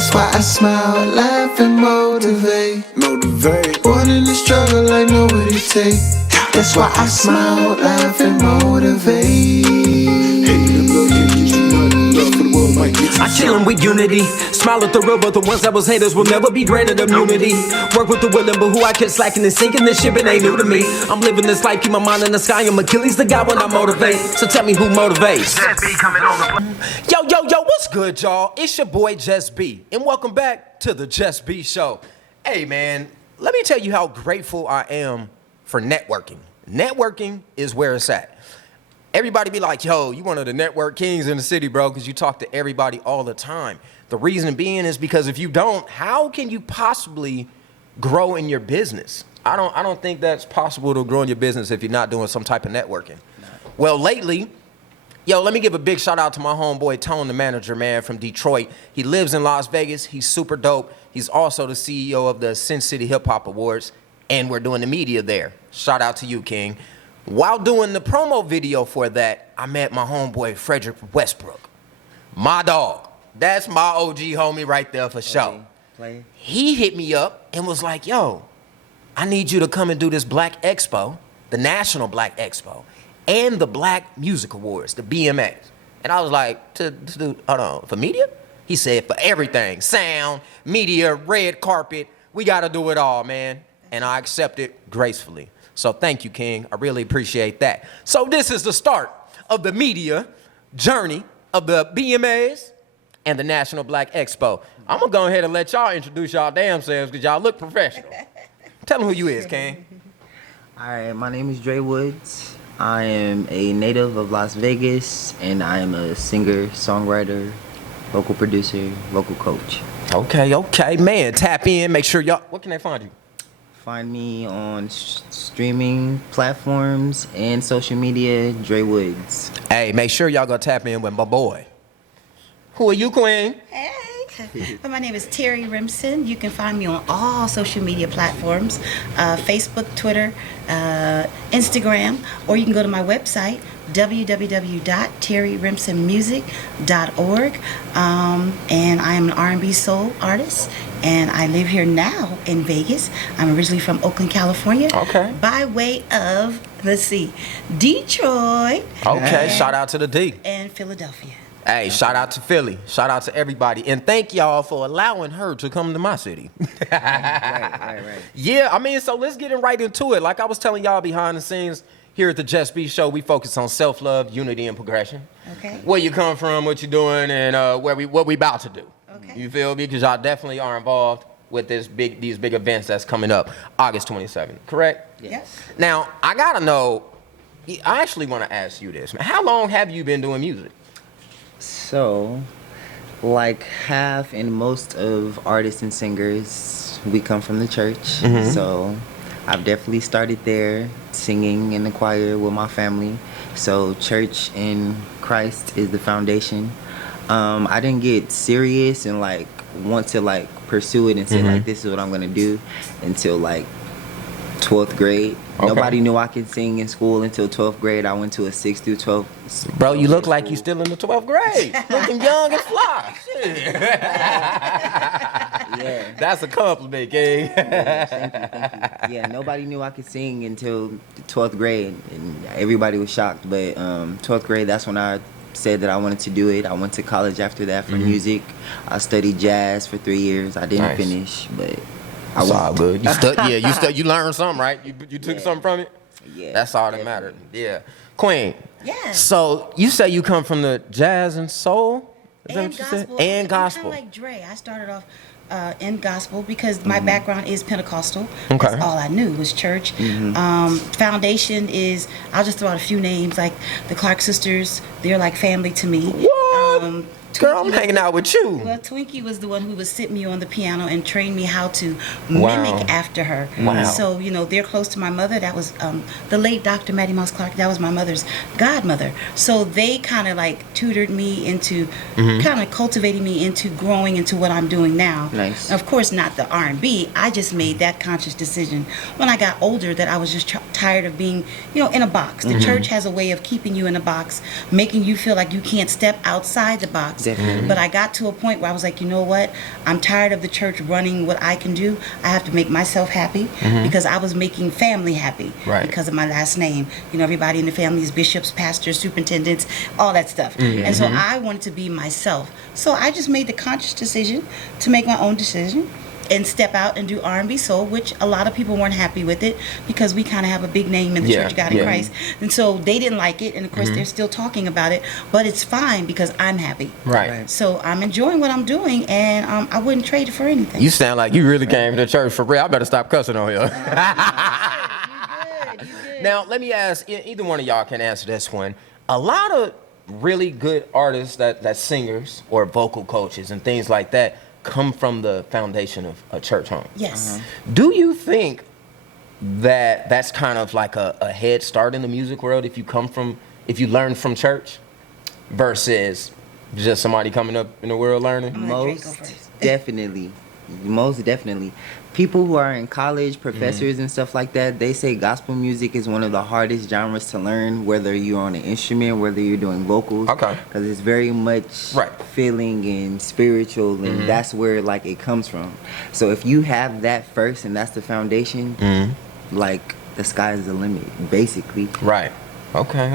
That's why I smile, laugh, and motivate. Born in the struggle, I know what it takes. That's why I smile, laugh, and motivate. I chillin' with unity, smile at the real, but the ones that was haters will never be granted immunity. Work with the willing, but who I kept slacking and sinking, this shit, it ain't new to me. I'm living this life, keep my mind in the sky, I'm Achilles the guy when I motivate. So tell me who motivates. Yo, what's good, y'all? It's your boy JusB, and welcome back to the JusB Show. Hey, man, let me tell you how grateful I am for networking. Networking is where it's at. Everybody be like, yo, you one of the network kings in the city, bro, because you talk to everybody all the time. The reason being is because if you don't, how can you possibly grow in your business? I don't think that's possible to grow in your business if you're not doing some type of networking. No. Well, lately, yo, let me give a big shout out to my homeboy Tone, the manager, man, from Detroit. He lives in Las Vegas. He's super dope. He's also the CEO of the Sin City Hip Hop Awards, and we're doing the media there. Shout out to you, King. While doing the promo video for that, I met my homeboy Frederick Westbrook. My dog. That's my OG homie right there for sure. He hit me up and was like, yo, I need you to come and do this Black Expo, the National Black Expo, and the Black Music Awards, the BMA'S. And I was like, to do, hold on, for media? He said, for everything, sound, media, red carpet, we got to do it all, man. And I accepted gracefully. So thank you, King. I really appreciate that. So this is the start of the media journey of the BMA'S and the National Black Expo. I'm going to go ahead and let y'all introduce y'all damn selves because y'all look professional. Tell them who you is, King. All right, my name is Dre Woods. I am a native of Las Vegas, and I am a singer, songwriter, vocal producer, vocal coach. Okay, man. Tap in. Make sure y'all, what can they find you? Find me on streaming platforms and social media, Dre Woods. Hey, make sure y'all go tap in with my boy. Who are you, Queen? Hey. My name is Terry Rimson. You can find me on all social media platforms, Facebook, Twitter, Instagram, or you can go to my website, www.terryrimsonmusic.org. And I am an R&B soul artist, and I live here now in Vegas. I'm originally from Oakland, California. Okay. By way of, let's see, Detroit. Okay, shout out to the D. And Philadelphia. Hey, shout out to Philly. Shout out to everybody. And thank y'all for allowing her to come to my city. Right. Yeah, I mean, so let's get right into it. Like I was telling y'all behind the scenes, here at the JusB Show, we focus on self-love, unity, and progression. Okay. Where you come from, what you're doing, and what we about to do. Okay. You feel me? Because y'all definitely are involved with these big events that's coming up August 27th, correct? Yes. Now, I got to know, I actually want to ask you this, man. How long have you been doing music? So, like half and most of artists and singers, we come from the church. Mm-hmm. So, I've definitely started there, singing in the choir with my family. So, church and Christ is the foundation. I didn't get serious and like want to like pursue it and say like this is what I'm gonna do until like 12th grade. Okay. Nobody knew I could sing in school until 12th grade. I went to a 6th through 12th. Bro, you look like you still in the 12th grade. Looking young and fly. Yeah. That's a compliment, King. Thank you. Yeah, nobody knew I could sing until the 12th grade, and everybody was shocked. But 12th grade, that's when I said that I wanted to do it. I went to college after that for music. I studied jazz for 3 years. I didn't finish, but I was all good. You learned something, right? You took something from it? Yeah. That's all that mattered. Yeah. Queen. Yeah. So you say you come from the jazz and soul? Is that And what you gospel. said? And gospel. I'm kind of like Dre. I started off in gospel because my background is Pentecostal. Okay. That's all I knew was church. Foundation is, I'll just throw out a few names, like the Clark sisters. They're like family to me. What? Girl, I'm hanging out with you. Well, Twinkie was the one who would sit me on the piano and train me how to mimic after her. Wow. So, you know, they're close to my mother. That was the late Dr. Mattie Moss Clark. That was my mother's godmother. So they kind of like tutored me into, kind of cultivating me into growing into what I'm doing now. Nice. Of course, not the R&B. I just made that conscious decision when I got older that I was just tired of being, you know, in a box. The church has a way of keeping you in a box, making you feel like you can't step outside the box. house. Definitely. But I got to a point where I was like, you know what? I'm tired of the church running what I can do. I have to make myself happy because I was making family happy Right. because of my last name. You know, everybody in the family is bishops, pastors, superintendents, all that stuff. And so I wanted to be myself. So I just made the conscious decision to make my own decision and step out and do R&B soul, which a lot of people weren't happy with it because we kind of have a big name in the Yeah, Church of God in yeah. Christ. And so they didn't like it. And of course, they're still talking about it. But it's fine because I'm happy. Right. So I'm enjoying what I'm doing, and I wouldn't trade it for anything. You sound like you really came to church for real. I better stop cussing on here. You good. Now, let me ask, either one of y'all can answer this one. A lot of really good artists, that singers or vocal coaches and things like that, come from the foundation of a church home. Yes. Do you think that that's kind of like a head start in the music world if you learn from church versus just somebody coming up in the world learning? I'm gonna let Drake go first. Definitely. Most definitely. People who are in college, professors and stuff like that, they say gospel music is one of the hardest genres to learn, whether you're on an instrument, whether you're doing vocals. Okay. Because it's very much Right. feeling and spiritual, and that's where like it comes from. So if you have that first and that's the foundation, like the sky is the limit, basically. Right. Okay.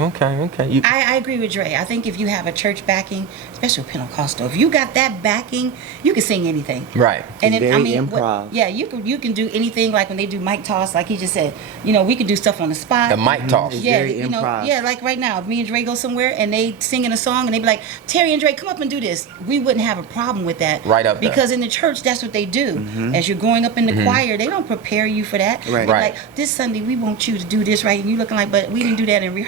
You, I agree with Dre. I think if you have a church backing, especially Pentecostal, if you got that backing, you can sing anything. right. And It's very improv. you can do anything, like when they do mic toss, like he just said. You know, we can do stuff on the spot. The mic toss. It's Yeah, very you know, improv. yeah, like right now, if me and Dre go somewhere and they singing a song and they be like, Terry and Dre, come up and do this. We wouldn't have a problem with that. Right up there. Because in the church, that's what they do. As you're growing up in the choir, they don't prepare you for that. Right. They're Right. like, this Sunday we want you to do this, right? And you looking like, but we didn't do that in rehearsal.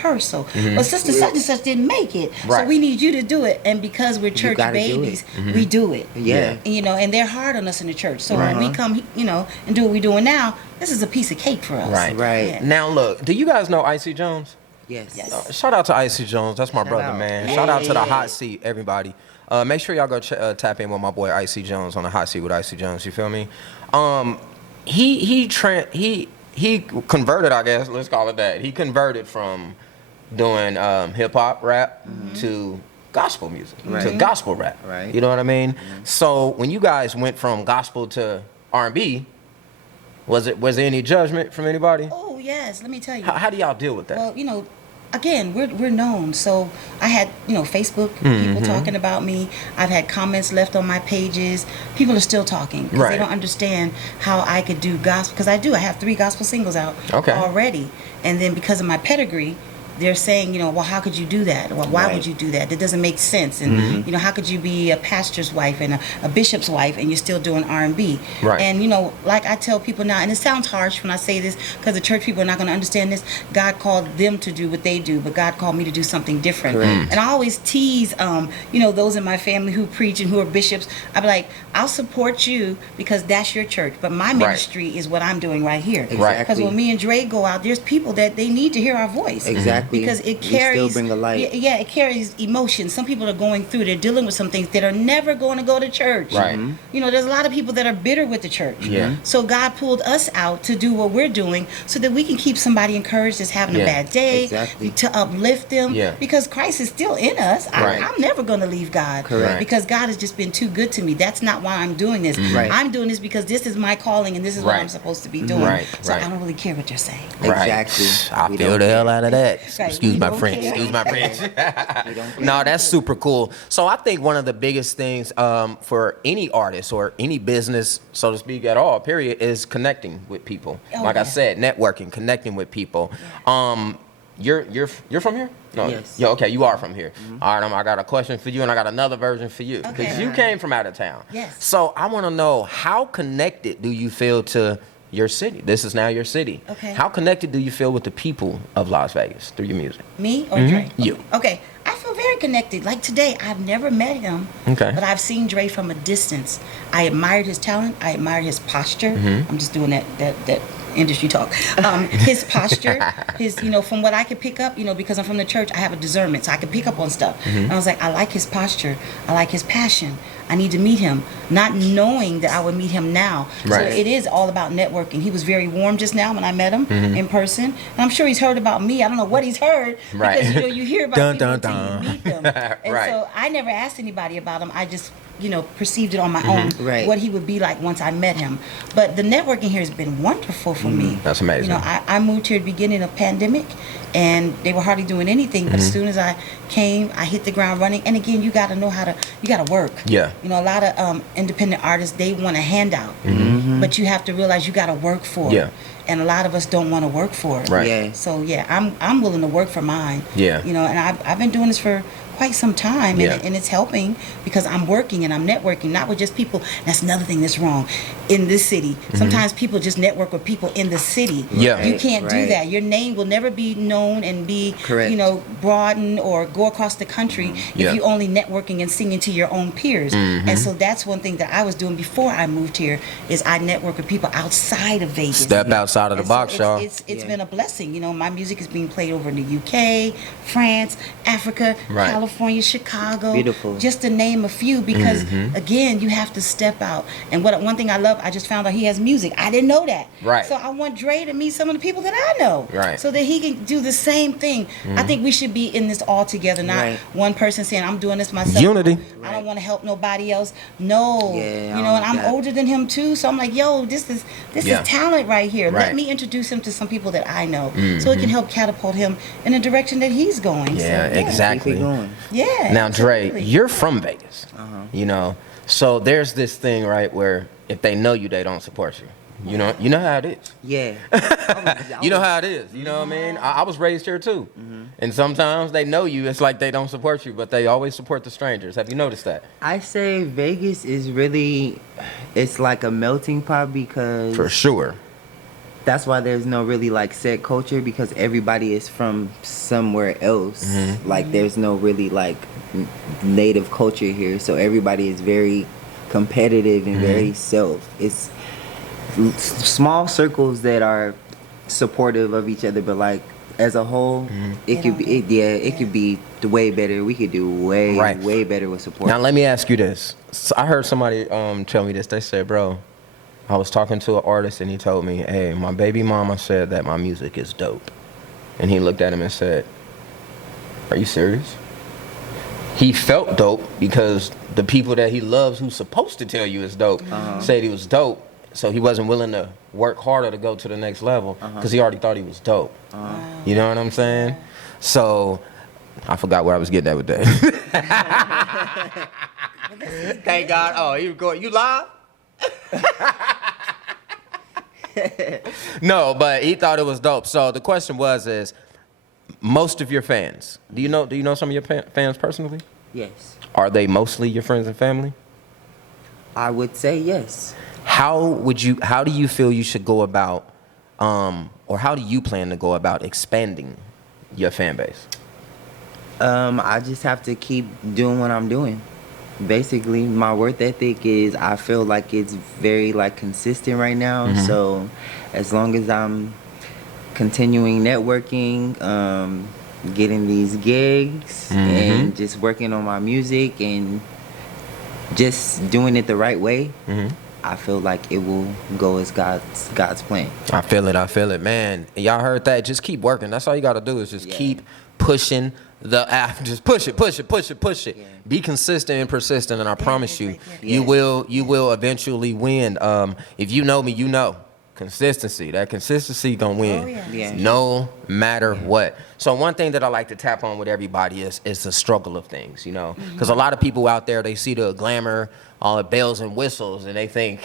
But sister such and such didn't make it. Right. So we need you to do it. And because we're church gotta do it. babies, we do it. Yeah. You know, and they're hard on us in the church. So when we come, you know, and do what we're doing now, this is a piece of cake for us. Right. Right. Yeah. Now look, do you guys know Icy Jones? Yes. Yes. Shout out to Icy Jones. That's my brother, out. man. Shout out to the hot seat, everybody. Make sure y'all go tap in with my boy Icy Jones on the hot seat with Icy Jones. You feel me? He converted, I guess. Let's call it that. He converted from doing hip hop rap to gospel music, to Right. gospel rap. Right. You know what I mean? So when you guys went from gospel to R&B, was there any judgment from anybody? Oh yes, let me tell you. How do y'all deal with that? Well, you know, again, we're known. So I had, you know, Facebook people talking about me. I've had comments left on my pages. People are still talking because Right. they don't understand how I could do gospel. Because I have 3 gospel singles out Okay. already. And then because of my pedigree, they're saying, you know, well, how could you do that? Well, why Right. would you do that? That doesn't make sense. And, you know, how could you be a pastor's wife and a bishop's wife and you're still doing R&B? Right. And, you know, like I tell people now, and it sounds harsh when I say this because the church people are not going to understand this. God called them to do what they do, but God called me to do something different. Correct. And I always tease, you know, those in my family who preach and who are bishops. I'm like, I'll support you because that's your church, but my ministry is what I'm doing right here. Exactly. Because when me and Dre go out, there's people that they need to hear our voice. Exactly. Because it We still carries, bring a light. Yeah, it carries emotion. Some people are going through, they're dealing with some things that are never going to go to church. Right. You know, there's a lot of people that are bitter with the church. Yeah. So God pulled us out to do what we're doing so that we can keep somebody encouraged that's having Yeah. a bad day, Exactly. to uplift them. Yeah. Because Christ is still in us. Right. I'm never going to leave God. Correct. Because God has just been too good to me. That's not why I'm doing this. Right. I'm doing this because this is my calling and this is what Right. I'm supposed to be doing. Right, So right. I don't really care what they're saying. Exactly. I We feel don't the care. hell out of that. Right, Excuse we my don't French. care. Excuse my French. We don't care. No, that's super cool. So I think one of the biggest things for any artist or any business, so to speak, at all, period, is connecting with people. Oh, like I yeah. said, networking, connecting with people. You're from here? No. Yes. Yeah. Okay, you are from here. All right, I got a question for you, and I got another version for you because Okay. you came from out of town. Yes. So I want to know, how connected do you feel to your city? This is now your city. Okay. How connected do you feel with the people of Las Vegas through your music? Me or Dre? You. Okay. I feel very connected. Like today, I've never met him. Okay. But I've seen Dre from a distance. I admired his talent. I admired his posture. Mm-hmm. I'm just doing that industry talk. His posture, his, you know, from what I could pick up, you know, because I'm from the church, I have a discernment, so I can pick up on stuff. Mm-hmm. And I was like, I like his posture. I like his passion. I need to meet him, not knowing that I would meet him now. Right. So it is all about networking. He was very warm just now when I met him in person, and I'm sure he's heard about me. I don't know what he's heard, Right. because you hear about Dun, people dun, until dun. you meet them. And Right. so I never asked anybody about him. I just perceived it on my own, Right. what he would be like once I met him. But the networking here has been wonderful for me. That's amazing. I moved here at the beginning of pandemic, and they were hardly doing anything. But as soon as I came, I hit the ground running. And again, you got to know you got to work. Yeah. A lot of independent artists, they want a handout, but you have to realize you got to work for Yeah. it. And a lot of us don't want to work for it. Right. Yeah. So I'm willing to work for mine. Yeah. And I've been doing this for quite some time, Yeah. and it's helping because I'm working and I'm networking, not with just people. That's another thing that's wrong in this city. Sometimes people just network with people in the city. Yeah. You can't do Right. that. Your name will never be known and be, Correct. broadened or go across the country Yeah. if you only networking and singing to your own peers. And so that's one thing that I was doing before I moved here is I network with people outside of Vegas. Step outside of the And box, so y'all. It's Yeah. been a blessing. My music is being played over in the UK, France, Africa, Right. California, Chicago. Beautiful. Just to name a few, because again, you have to step out. And one thing I love, I just found out he has music. I didn't know that. Right. So I want Dre to meet some of the people that I know. Right. So that he can do the same thing. I think we should be in this all together, not Right. one person saying, I'm doing this myself. Unity. I don't want to help nobody else. No. Yeah, I And like I'm that. older than him too. So I'm like, yo, this is Yeah. talent right here. Right. Let me introduce him to some people that I know. So it can help catapult him in the direction that he's going. Yeah, So, exactly. Keep it going. Yeah. Now, Dre, absolutely. you're from Vegas, so there's this thing, right, where if they know you, they don't support you. You know how it is. Yeah. You know how it is. You know what I mean? I was raised here too, and sometimes they know you. It's like they don't support you, but they always support the strangers. Have you noticed that? I say Vegas is really, it's like a melting pot because For sure. that's why there's no really like set culture because everybody is from somewhere else. Like there's no really like native culture here, so everybody is very competitive and very self. It's small circles that are supportive of each other, but like as a whole, it could be it could be way better. We could do way better with support. Now let me ask you this. So I heard somebody tell me this. They said, bro, I was talking to an artist and he told me, hey, my baby mama said that my music is dope. And he looked at him and said, are you serious? He felt dope because the people that he loves who's supposed to tell you it's dope said he was dope. So he wasn't willing to work harder to go to the next level because he already thought he was dope. You know what I'm saying? So I forgot where I was getting at with that. Thank God. Oh, you going? You live? No, but he thought it was dope. So the question is most of your fans, do you know some of your fans personally? Yes, Are they mostly your friends and family? I would say yes. How do you feel you should go about, or how do you plan to go about expanding your fan base? I just have to keep doing what I'm doing. Basically, my work ethic is, I feel like it's very like consistent right now. So as long as I'm continuing networking, getting these gigs and just working on my music and just doing it the right way, I feel like it will go as God's plan. I feel it, man. Y'all heard that? Just keep working. That's all you got to do is just keep pushing the app. Just push it. Yeah. Be consistent and persistent, and I promise you, Yeah. you will eventually win. If you know me, you know consistency. That consistency gonna win, Oh, yeah. Yeah. no matter what. So one thing that I like to tap on with everybody is the struggle of things, because a lot of people out there, they see the glamour, all the bells and whistles, and they think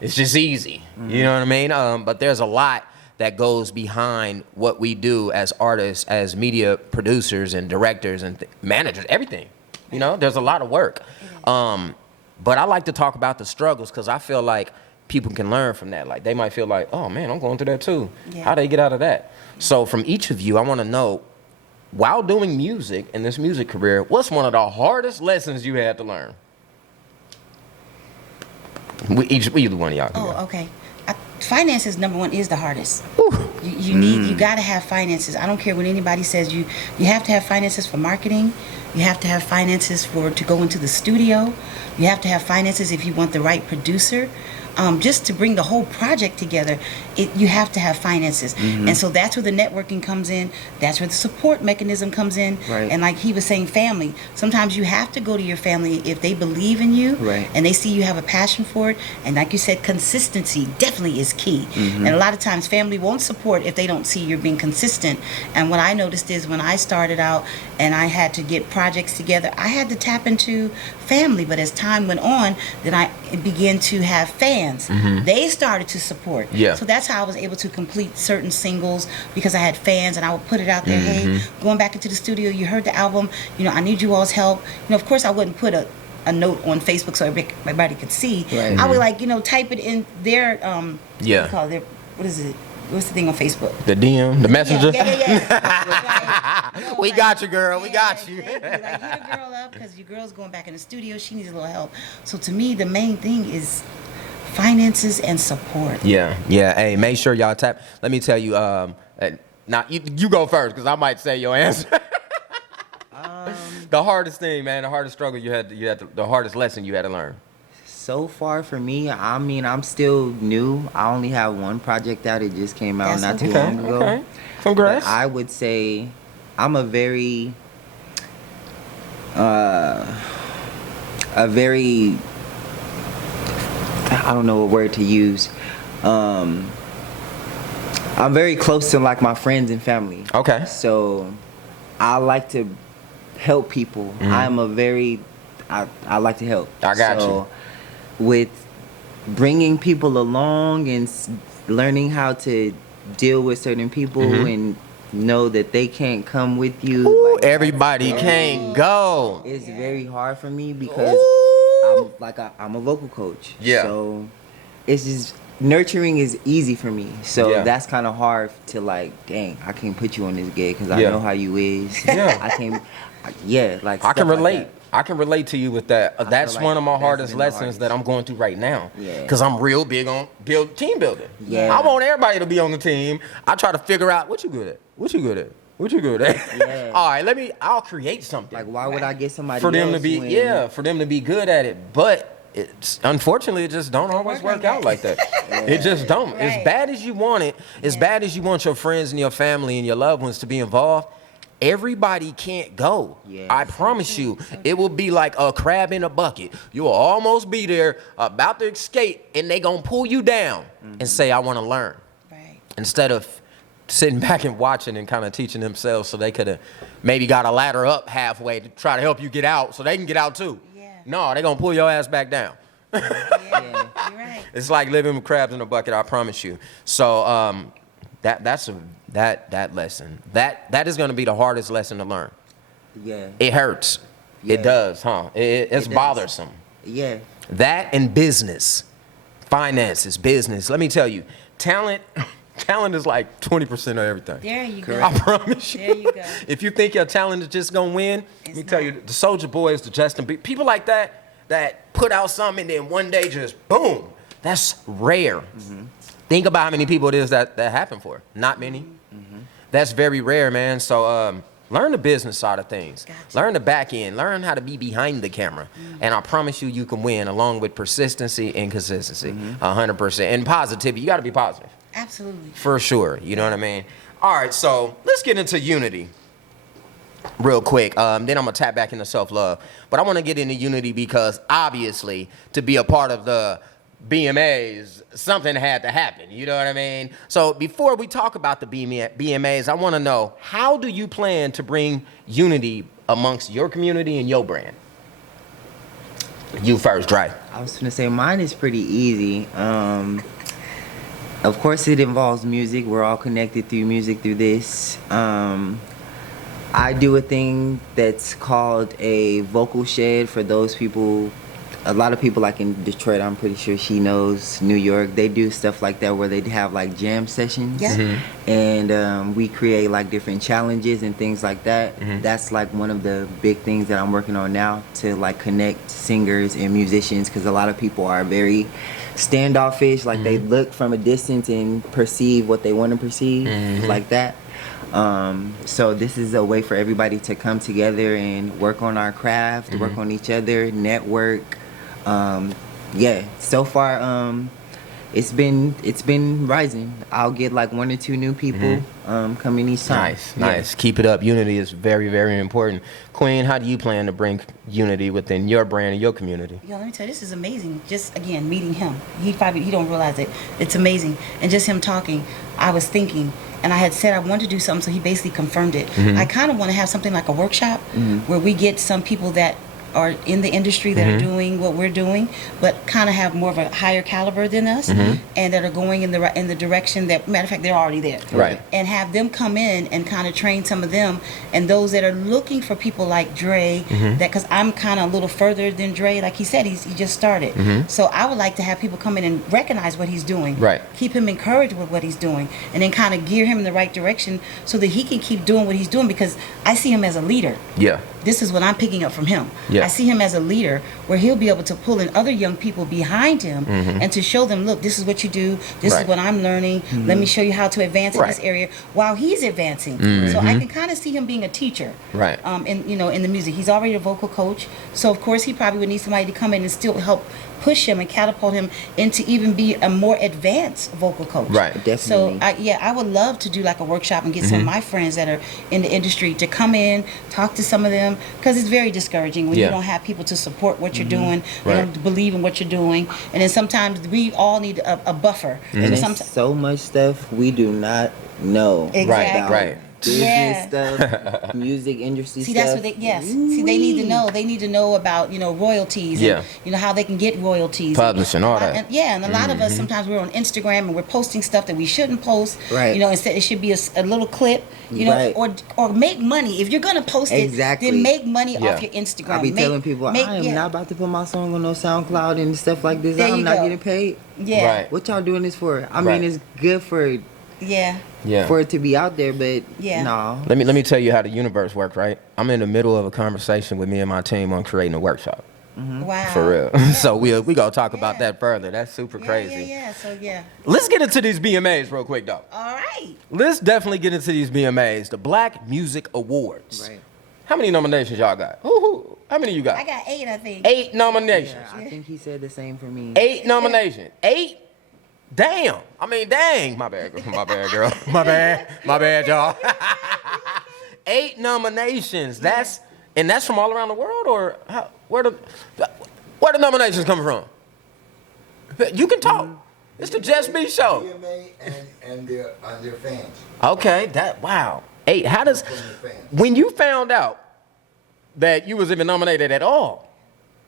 it's just easy. You know what I mean? But there's a lot that goes behind what we do as artists, as media producers and directors and managers, everything. There's a lot of work. But I like to talk about the struggles because I feel like people can learn from that. Like they might feel like, oh man, I'm going through that too. Yeah. How they get out of that? So from each of you, I want to know, while doing music in this music career, what's one of the hardest lessons you had to learn? Either one of y'all can go. Oh, okay. finances, number one, is the hardest. You got to have finances. I don't care what anybody says. You have to have finances for marketing. You have to have finances to go into the studio. You have to have finances if you want the right producer. Just to bring the whole project together, you have to have finances. And so that's where the networking comes in. That's where the support mechanism comes in. Right. And like he was saying, family. Sometimes you have to go to your family if they believe in you, right, and they see you have a passion for it. And like you said, consistency definitely is key. And a lot of times family won't support if they don't see you're being consistent. And what I noticed is when I started out and I had to get projects together, I had to tap into family. But as time went on, then I began to have fans. They started to support. Yeah. So that's how I was able to complete certain singles, because I had fans and I would put it out there. Hey, going back into the studio, you heard the album, I need you all's help. Of course I wouldn't put a note on Facebook so everybody could see. Right. I would type it in their what do you call it? What is it? What's the thing on Facebook? The DM, the messenger. Yeah. We got you, girl. We got you. Hit a girl up because your girl's going back in the studio. She needs a little help. So to me, the main thing is finances and support. Yeah. Hey, make sure y'all tap. Let me tell you. Now you go first because I might say your answer. The hardest thing, man. The hardest struggle you had. The hardest lesson you had to learn. So far for me, I mean, I'm still new. I only have one project out. It just came out not too long ago. Okay. Congrats. But I would say I'm a very I don't know what word to use. I'm very close to like my friends and family. Okay. So I like to help people. I'm a very I like to help. I got you. With bringing people along and learning how to deal with certain people and know that they can't come with you. Ooh, everybody can't go. It's very hard for me because I'm a vocal coach. Yeah. So it's just nurturing is easy for me. So Yeah. that's kind of hard to dang, I can't put you on this gig because I Yeah. know how you is. Yeah. I can't. Yeah, I stuff can like relate. that. I can relate to you with that. That's feel one like of my that's hardest been the lessons hardest. that I'm going through right now. Yeah. Because I'm real big on team building. Yeah. I want everybody to be on the team. I try to figure out what you good at. What you good at. Yeah. All right, I'll create something. Like, why would I get somebody for them else to be when- for them to be good at it. But it's unfortunately it just don't always work out like that. It just don't. As Right. bad as you want it, as bad as you want your friends and your family and your loved ones to be involved, everybody can't go. Yeah. I promise you, it will be like a crab in a bucket. You will almost be there about to escape, and they gonna pull you down and say, "I want to learn," Right. instead of sitting back and watching and kind of teaching themselves, so they could have maybe got a ladder up halfway to try to help you get out, so they can get out too. Yeah. No, they gonna pull your ass back down. Yeah. You're right. It's like living with crabs in a bucket. I promise you. So that lesson that is gonna be the hardest lesson to learn. Yeah. It hurts. Yeah. It does, huh? It's It does. bothersome. Yeah. That and business, finances, business. Let me tell you, talent is like 20% of everything. There you go. I promise you. There you go. If you think your talent is just gonna win, let me tell you, the Soulja Boys, the Justin Bieber, people like that put out something and then one day just boom. That's rare. Think about how many people it is that happen for. Not many. That's very rare, man. So learn the business side of things. Gotcha. Learn the back end. Learn how to be behind the camera. And I promise you, you can win along with persistency and consistency. 100%. And positivity. You got to be positive. Absolutely. For sure. You know what I mean? All right, so let's get into unity real quick. Then I'm going to tap back into self-love. But I want to get into unity because obviously to be a part of the BMA'S, something had to happen. You know what I mean? So before we talk about the BMA'S, I want to know, how do you plan to bring unity amongst your community and your brand? You first, Dre. I was gonna say mine is pretty easy. Of course, it involves music. We're all connected through music through this. I do a thing that's called a vocal shed for those people. A lot of people, like in Detroit, I'm pretty sure she knows, New York, they do stuff like that where they have like jam sessions. Yeah. And we create like different challenges and things like that. That's like one of the big things that I'm working on now, to like connect singers and musicians, because a lot of people are very standoffish, like they look from a distance and perceive what they want to perceive, like that. So this is a way for everybody to come together and work on our craft, work on each other, network. So far, it's been rising. I'll get like 1 or 2 new people coming each time. Nice. Keep it up. Unity is very, very important. Queen, how do you plan to bring unity within your brand and your community? Yo, let me tell you, this is amazing. Just again meeting him, he don't realize it. It's amazing, and just him talking. I was thinking, and I had said I wanted to do something, so he basically confirmed it. I kind of want to have something like a workshop where we get some people that are in the industry that are doing what we're doing, but kind of have more of a higher caliber than us, and that are going in the direction that, matter of fact, they're already there. Right. And have them come in and kind of train some of them, and those that are looking for people like Dre, that because I'm kind of a little further than Dre, like he said, he just started. So I would like to have people come in and recognize what he's doing. Right. Keep him encouraged with what he's doing, and then kind of gear him in the right direction so that he can keep doing what he's doing, because I see him as a leader. Yeah. This is what I'm picking up from him. Yeah. I see him as a leader where he'll be able to pull in other young people behind him and to show them, look, this is what you do. This is what I'm learning. Let me show you how to advance in this area while he's advancing. So I can kind of see him being a teacher. Right. In the music. He's already a vocal coach. So of course he probably would need somebody to come in and still help push him and catapult him into even be a more advanced vocal coach. Right. Definitely. So I would love to do like a workshop and get some of my friends that are in the industry to come in, talk to some of them, because it's very discouraging when you don't have people to support what you're doing, they don't believe in what you're doing, and then sometimes we all need a buffer. And there's so much stuff we do not know. Exactly. About Right. business stuff, music industry See, stuff. that's what they, See, they need to know. They need to know about, royalties and, how they can get royalties. Publishing, all that. And a lot of us, sometimes we're on Instagram and we're posting stuff that we shouldn't post. Right. Instead it should be a little clip, or make money. If you're going to post it, then make money off your Instagram. I be telling people, I am not about to put my song on no SoundCloud and stuff like this. There I'm you not go. getting paid. Yeah. Right. What y'all doing this for? I mean, it's good for for it to be out there, but no. Let me tell you how the universe works, right? I'm in the middle of a conversation with me and my team on creating a workshop. Wow. For real. So we gonna talk about that further. That's super crazy. So Let's get into these BMA'S real quick though. All right. Let's definitely get into these BMA'S, the Black Music Awards. Right. How many nominations y'all got? How many you got? I got 8, I think. 8 nominations. Yeah, I think he said the same for me. 8 nominations. 8? Damn. I mean, dang. My bad, girl. My bad, girl. My bad, y'all. 8 nominations. That's from all around the world, or where the nominations come from? You can talk. It's the JusB show. BMA and their fans. Okay. Wow. 8. How does when you found out that you was even nominated at all?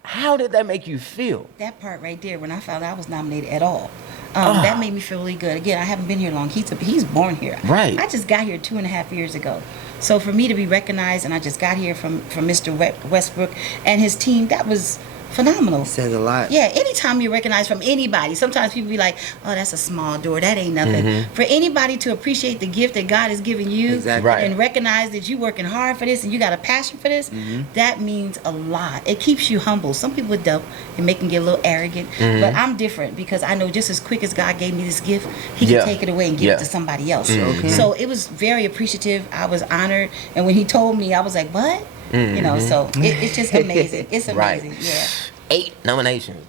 How did that make you feel? That part right there, when I found out I was nominated at all, that made me feel really good. Again, I haven't been here long. He's born here. Right. I just got here 2.5 years ago. So for me to be recognized, and I just got here from Mr. Westbrook and his team, that was phenomenal. Says a lot. Yeah, anytime you're recognized from anybody, sometimes people be like, oh, that's a small door, that ain't nothing. For anybody to appreciate the gift that God has given you Exactly. and recognize that you're working hard for this and you got a passion for this, that means a lot. It keeps you humble. Some people are dumb and make them get a little arrogant, but I'm different because I know just as quick as God gave me this gift, he can take it away and give it to somebody else. So it was very appreciative. I was honored, and when he told me, I was like, what? So it's just amazing. It's amazing. Yeah. 8 nominations.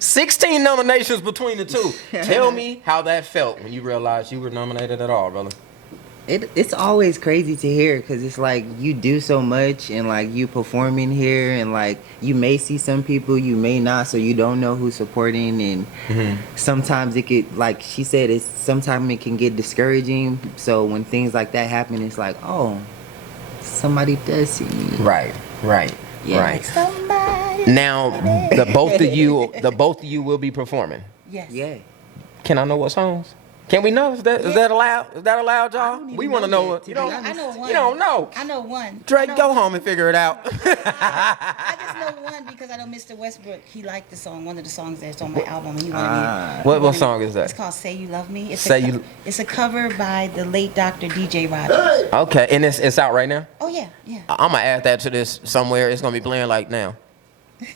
16 nominations between the two. Tell me how that felt when you realized you were nominated at all, brother. It's always crazy to hear because it's like you do so much and like you performing here and like you may see some people, you may not, so you don't know who's supporting, and sometimes it could, like she said, sometimes it can get discouraging. So when things like that happen, it's like, oh, somebody does see me. Right. Yeah. Right. Somebody. Now, the both of you will be performing. Yes. Yeah. Can I know what songs? Can we know? Is that allowed? Is that allowed, y'all? We want to know what. You don't. I know one. You don't know. I know one. Drake, go home and figure it out. I just know one because I know Mr. Westbrook. He liked the song, one of the songs that's on my album, and he wanted me. What song is that? It's called "Say You Love Me." It's a cover by the late Dr. DJ Rogers. Okay, and it's out right now. Oh yeah. I'm gonna add that to this somewhere. It's gonna be playing like now,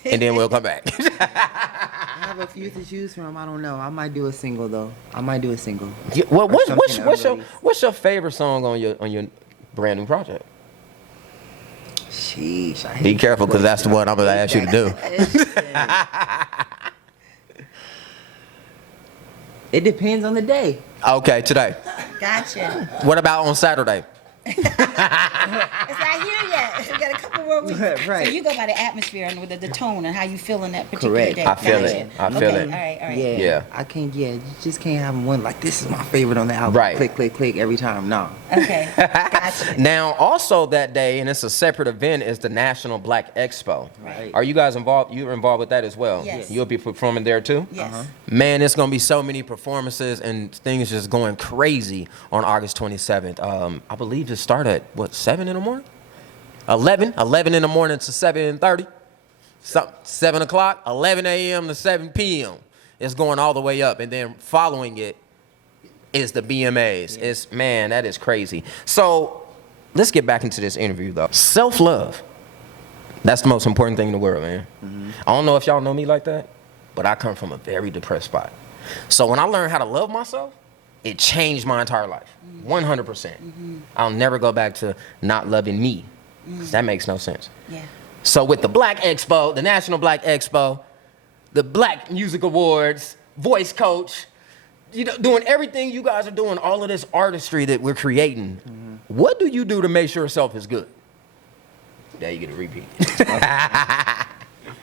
and then we'll come back. All have a few to choose from. I don't know. I might do a single though. I might do a single. Yeah, well, Or what's your favorite song on your brand new project? Sheesh. I hate Be careful, because that's the one I'm gonna hate ask you to do. that. It depends on the day. Okay, today. Gotcha. What about on Saturday? It's not here yet. We got a couple more weeks. Right. So you go by the atmosphere and with the tone and how you feel in that particular Correct. day. I feel Gotcha. it. I feel Okay. it. All right. All right. Yeah. Yeah. I can't. Yeah. You just can't have one like this is my favorite on the album. Right. Click, click, click every time. No. Okay. Gotcha. Now, also that day, and it's a separate event, is the National Black Expo. Right. Are you guys involved? You're involved with that as well? Yes. You'll be performing there too? Yes. Man, it's gonna be so many performances and things just going crazy on August 27th. I believe it start at what, 7 in the morning? 11 in the morning to 7:30. 7 o'clock, 11 a.m. to 7 p.m. It's going all the way up, and then following it is the BMA'S. Yeah. It's, man, that is crazy. So let's get back into this interview though. Self-love. That's the most important thing in the world, man. I don't know if y'all know me like that, but I come from a very depressed spot. So when I learned how to love myself, it changed my entire life. 100%. I'll never go back to not loving me. 'Cause that makes no sense. Yeah. So with the Black Expo, the National Black Expo, the Black Music Awards, voice coach, you know, doing everything you guys are doing, all of this artistry that we're creating, what do you do to make sure yourself is good? There you get a repeat.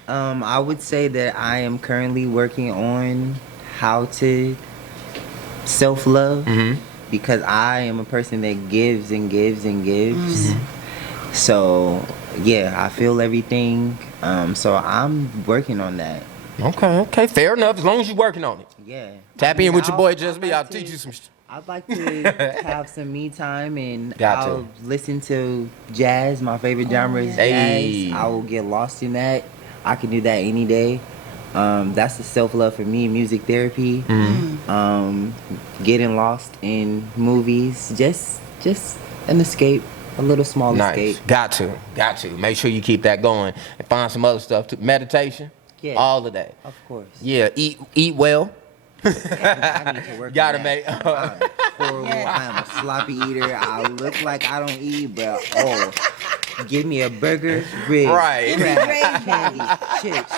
I would say that I am currently working on how to self-love because I am a person that gives and gives and gives. So yeah, I feel everything. So I'm working on that. Okay, fair enough. As long as you're working on it. Yeah. Tap in with your boy JusB. I'll like teach to- you some. I'd like to have some me time and Got to. I'll listen to jazz. My favorite genre is Hey. jazz. I will get lost in that. I can do that any day. That's the self-love for me, music therapy. Getting lost in movies. Just an escape. A little small escape. Got to. Make sure you keep that going and find some other stuff too. Meditation. Yeah. All of that. Of course. Yeah. Eat well. I need to work Gotta on make. that. I'm horrible. I am a sloppy eater. I look like I don't eat, but give me a burger, ribs, Right. crab, candy, chips,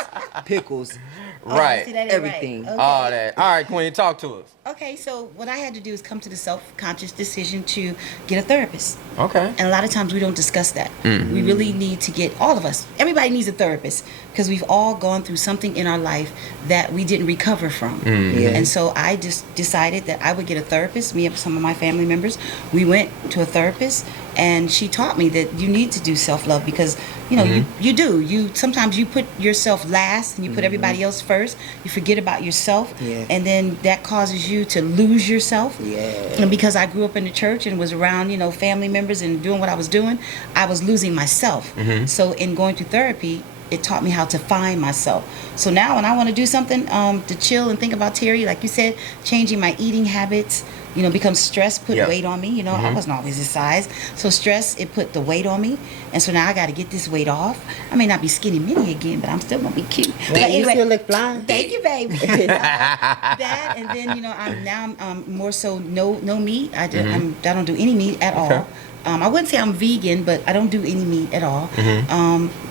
pickles, Right. See, that ain't everything. Right. Okay. All that. All right, Queen, talk to us. Okay, so what I had to do is come to the self-conscious decision to get a therapist. Okay. And a lot of times we don't discuss that. We really need to get, all of us, everybody needs a therapist because we've all gone through something in our life that we didn't recover from. Yeah. And so I just decided that I would get a therapist. Me and some of my family members, we went to a therapist and she taught me that you need to do self-love because, you know, you sometimes you put yourself last and you put everybody else first. You forget about yourself. Yeah. And then that causes you to lose yourself. Yeah. And because I grew up in the church and was around, you know, family members and doing what I was doing, I was losing myself. So in going to therapy, it taught me how to find myself. So now when I want to do something to chill and think about Terry, like you said, changing my eating habits, you know, because stress put Yeah. weight on me. You know, I wasn't always this size. So stress, it put the weight on me. And so now I got to get this weight off. I may not be skinny mini again, but I'm still going to be cute. But You anyway, still look fly. thank you, baby. That, and then, you know, I'm more so no meat. I don't do any meat at all. I wouldn't say I'm vegan, but I don't do any meat at all.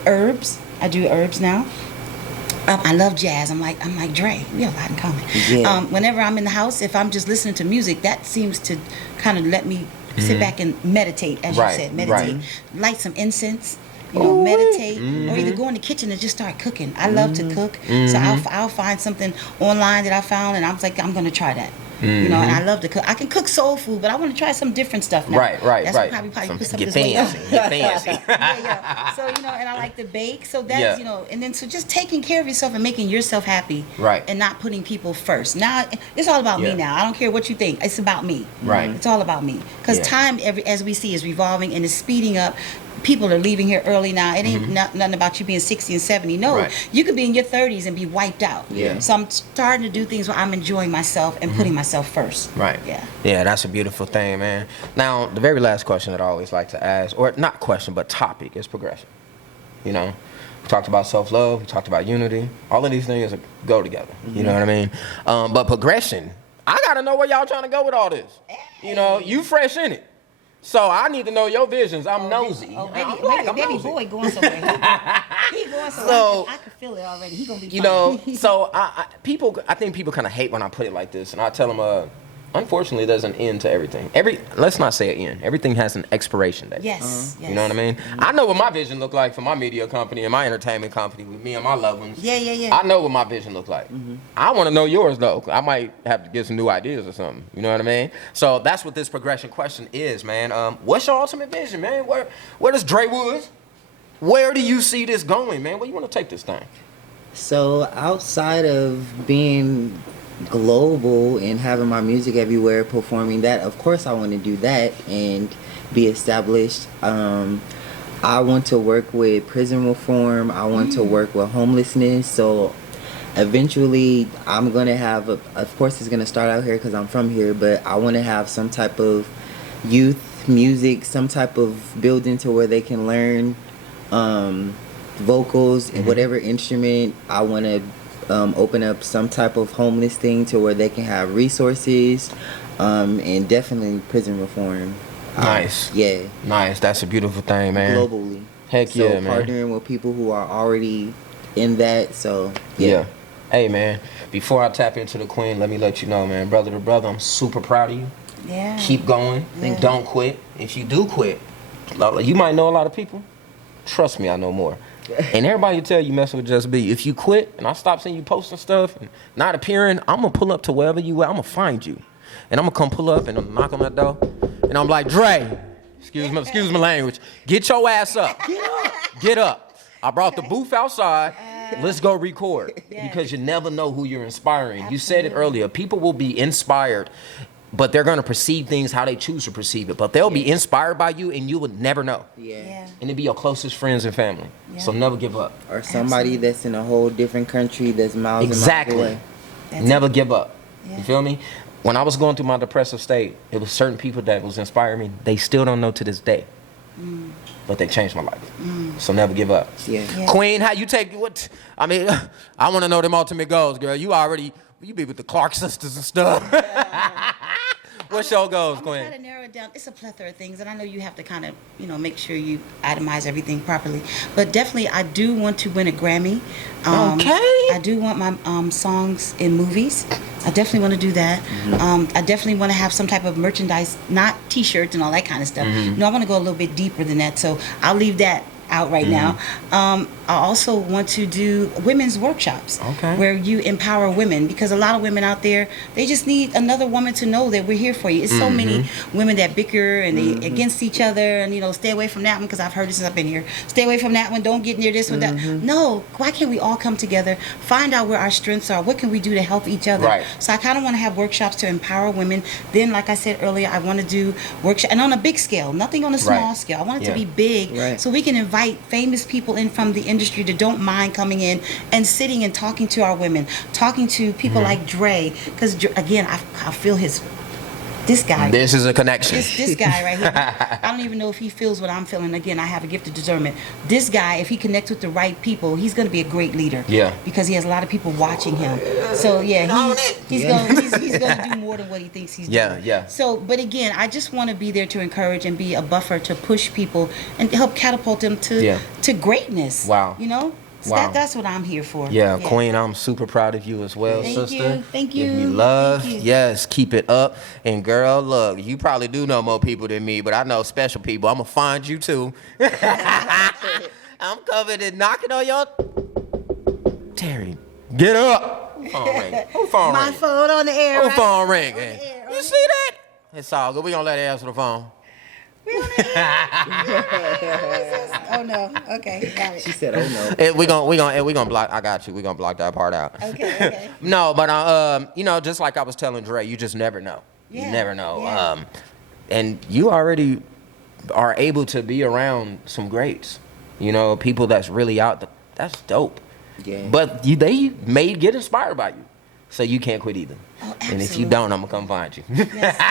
Herbs. I do herbs now. I love jazz. I'm like Dre. We have a lot in common. Yeah. Whenever I'm in the house, if I'm just listening to music, that seems to kind of let me sit back and meditate, as Right, you said, meditate. right. Light some incense. You know, meditate, or either go in the kitchen and just start cooking. I love to cook, so I'll find something online that I found, and I'm like, I'm gonna try that. You know, and I love to cook. I can cook soul food, but I want to try some different stuff now. Right. That's probably put some of Get this weight on. fancy. Get fancy. Yeah. So, you know, and I like to bake. So that's, Yeah. you know, and then so just taking care of yourself and making yourself happy. Right. And not putting people first. Now, it's all about Yeah. me now. I don't care what you think. It's about me. Right. It's all about me. Because Yeah. time, as we see, is revolving and is speeding up. People are leaving here early now. It ain't nothing about you being 60 and 70. No, Right. you could be in your 30s and be wiped out. Yeah. So I'm starting to do things where I'm enjoying myself and putting myself first. Right. Yeah. Yeah, that's a beautiful thing, man. Now, the very last question that I always like to ask, or not question, but topic, is progression. You know, We talked about self-love. We talked about unity. All of these things go together. You know what I mean? But progression, I got to know where y'all trying to go with all this. You know, you fresh in it. So I need to know your visions. I'm nosy. Oh, I'm baby nosy. boy going somewhere. He going somewhere. So, I can feel it already. He gonna be. You fine. know, so I think people kind of hate when I put it like this, and I tell them, unfortunately, there's an end to everything. Let's not say an end. Everything has an expiration date. Yes. You know what I mean? I know what my vision look like for my media company and my entertainment company with me and my loved ones. Yeah. I know what my vision look like. I want to know yours though. I might have to get some new ideas or something. You know what I mean? So that's what this progression question is, man. What's your ultimate vision, man? Where does Dre Woods? Where do you see this going, man? Where you want to take this thing? So outside of being global and having my music everywhere, performing that, of course I want to do that and be established. I want to work with prison reform. I want to work with homelessness. So eventually I'm going to have, of course it's going to start out here because I'm from here, but I want to have some type of youth music, some type of building to where they can learn vocals and whatever instrument. I want to open up some type of homeless thing to where they can have resources, and definitely prison reform. Nice. Yeah. Nice. That's a beautiful thing, man. Globally. Heck so yeah, man. Partnering with people who are already in that. So Yeah. Hey, man, before I tap into the queen, let me let you know, man, brother to brother, I'm super proud of you. Yeah. Keep going. Yeah. Don't quit. If you do quit, you might know a lot of people. Trust me, I know more. And everybody tell you messing with JusB. If you quit and I stop seeing you posting stuff and not appearing, I'm going to pull up to wherever you at. I'm going to find you. And I'm going to come pull up and I'm knock on that door. And I'm like, Dre, excuse my language, get your ass up. Get up. I brought the booth outside. Let's go record. Because you never know who you're inspiring. You said it earlier. People will be inspired, but they're going to perceive things how they choose to perceive it. But they'll be inspired by you and you would never know. Yeah. And it'd be your closest friends and family. So never give up. Or somebody that's in a whole different country that's miles and miles away. Never give up. Yeah. You feel me? When I was going through my depressive state, it was certain people that was inspiring me. They still don't know to this day. But they changed my life. So never give up. Yeah. Queen, how you take what? I mean, I want to know them ultimate goals, girl. You be with the Clark sisters and stuff. What's your goals, I'm Queen? trying to narrow it down. It's a plethora of things, and I know you have to kind of, make sure you itemize everything properly. But definitely, I do want to win a Grammy. Okay. I do want my songs in movies. I definitely want to do that. I definitely want to have some type of merchandise, not T-shirts and all that kind of stuff. No, I want to go a little bit deeper than that. So I'll leave that out right now. I also want to do women's workshops where you empower women, because a lot of women out there, they just need another woman to know that we're here for you. It's so many women that bicker and they against each other and stay away from that one, because I've heard it since I've been here. Stay away from that one. Don't get near this one. That. No, why can't we all come together, find out where our strengths are? What can we do to help each other? Right. So I kind of want to have workshops to empower women. Then, like I said earlier, I want to do workshops, and on a big scale, nothing on a small scale. I want it to be big, so we can invite famous people in from the industry that don't mind coming in and sitting and talking to our women, talking to people like Dre, because again, I feel this guy. This is a connection. This guy right here. I don't even know if he feels what I'm feeling. Again, I have a gift of discernment. This guy, if he connects with the right people, he's going to be a great leader. Yeah. Because he has a lot of people watching him. So yeah, he's going to do more than what he thinks he's doing. Yeah. So, but again, I just want to be there to encourage and be a buffer to push people and help catapult them to greatness. Wow. So Wow. that's what I'm here for. Yeah, Queen, I'm super proud of you as well, sister. Thank you. Give me love. Thank you. Yes, keep it up. And girl, look, you probably do know more people than me, but I know special people. I'm going to find you too. I'm coming and knocking on your... Terry, get up. Phone ring. Who phone My ring? phone on the air. Who right? phone ring? On the air, on You the see that? It's all good. We going to let her answer the phone. Oh no. Okay, got She it. said, "Oh no." We gonna block. I got you. We gonna block that part out. Okay. No, but just like I was telling Dre, you just never know. Yeah, You never know. yeah. And you already are able to be around some greats. People that's really out. That's dope. Yeah. But they may get inspired by you, so you can't quit either. Oh, And if you absolutely. don't, I'm gonna come find you. Yes, sir. Yes, sir.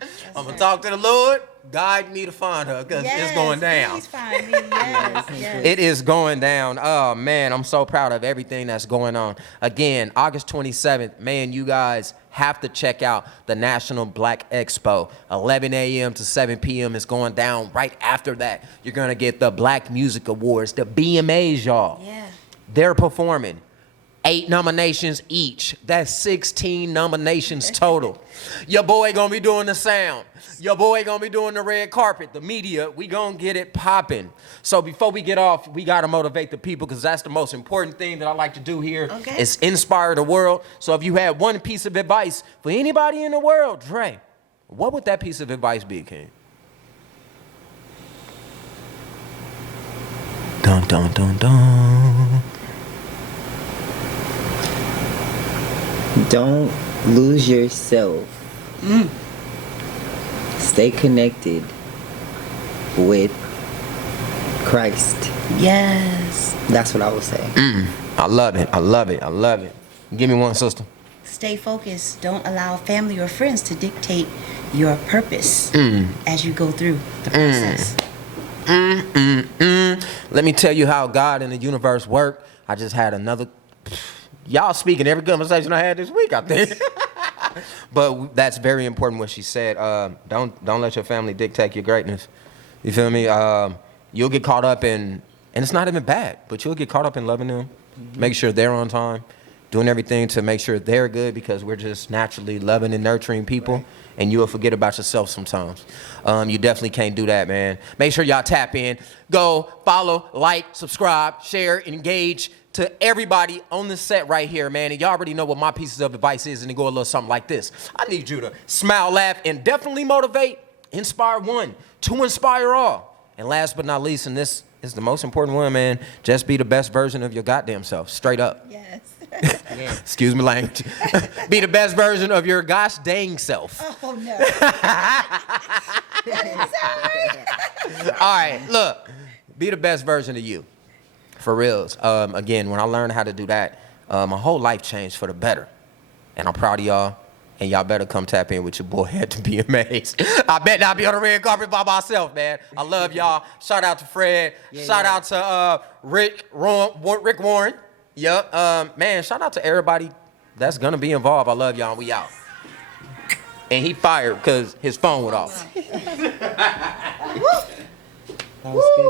Yes, I'm gonna sir. talk to the Lord. guide me to find her because it's going down. Please find me. Yes, yes. It is going down. Oh, man, I'm so proud of everything that's going on. Again, August 27th, man, you guys have to check out the National Black Expo. 11 a.m. to 7 p.m. is going down. Right after that, you're going to get the Black Music Awards, the BMA'S, y'all. Yeah. They're performing. 8 nominations each. That's 16 nominations total. Your boy gonna be doing the sound. Your boy gonna be doing the red carpet. The media, we gonna get it popping. So before we get off, we gotta motivate the people because that's the most important thing that I like to do here. Okay. Is inspire the world. So if you had one piece of advice for anybody in the world, Dre, what would that piece of advice be, King? Dun dun dun dun. Don't lose yourself. Stay connected with Christ. Yes. That's what I would say. I love it. I love it. I love it. Give me one, sister. Stay focused. Don't allow family or friends to dictate your purpose as you go through the process. Let me tell you how God and the universe work. I just had another. Y'all speaking every conversation I had this week, I think. But that's very important what she said. Don't let your family dictate your greatness. You feel me? You'll get caught up in, and it's not even bad, but you'll get caught up in loving them. Make sure they're on time, doing everything to make sure they're good because we're just naturally loving and nurturing people. Right. And you'll forget about yourself sometimes. You definitely can't do that, man. Make sure y'all tap in. Go, follow, like, subscribe, share, engage to everybody on the set right here, man. And y'all already know what my pieces of advice is, and it go a little something like this. I need you to smile, laugh, and definitely motivate. Inspire one, to inspire all. And last but not least, and this is the most important one, man, just be the best version of your goddamn self, straight up. Yes. Excuse me, language. Be the best version of your gosh dang self. Oh, no. All right, look, be the best version of you. For reals. Again, when I learned how to do that, my whole life changed for the better. And I'm proud of y'all. And y'all better come tap in with your boy at the BMA'S. I bet not be on the red carpet by myself, man. I love y'all. Shout out to Fred. Shout out to Rick Warren. Yep. Man, shout out to everybody that's going to be involved. I love y'all. And we out. And he fired because his phone went off. That was good.